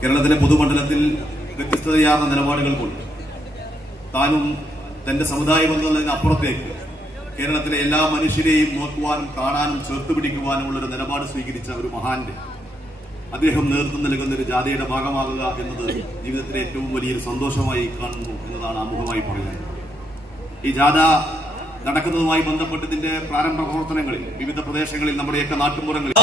കേരളത്തിലെ പൊതുമണ്ഡലത്തിൽ വ്യത്യസ്തതയാർന്ന നിലപാടുകൾ കൊണ്ട് താനും തന്റെ സമുദായം എന്നതിന് അപ്പുറത്തേക്ക് കേരളത്തിലെ എല്ലാ മനുഷ്യരെയും നോക്കുവാനും കാണാനും ചേർത്ത് പിടിക്കുവാനുമുള്ള ഒരു നിലപാട് സ്വീകരിച്ച ഒരു മഹാന്റെ അദ്ദേഹം നേതൃത്വം നൽകുന്ന ഒരു ജാഥയുടെ ഭാഗമാകുക എന്നത് ജീവിതത്തിലെ ഏറ്റവും വലിയൊരു സന്തോഷമായി കാണുന്നു എന്നതാണ് ആമുഖമായി പറയുന്നത്. ഈ ജാഥ നടക്കുന്നതുമായി ബന്ധപ്പെട്ടതിന്റെ പ്രാരംഭ പ്രവർത്തനങ്ങളിൽ വിവിധ പ്രദേശങ്ങളിൽ നമ്മുടെയൊക്കെ നാട്ടുമ്പുറങ്ങളിൽ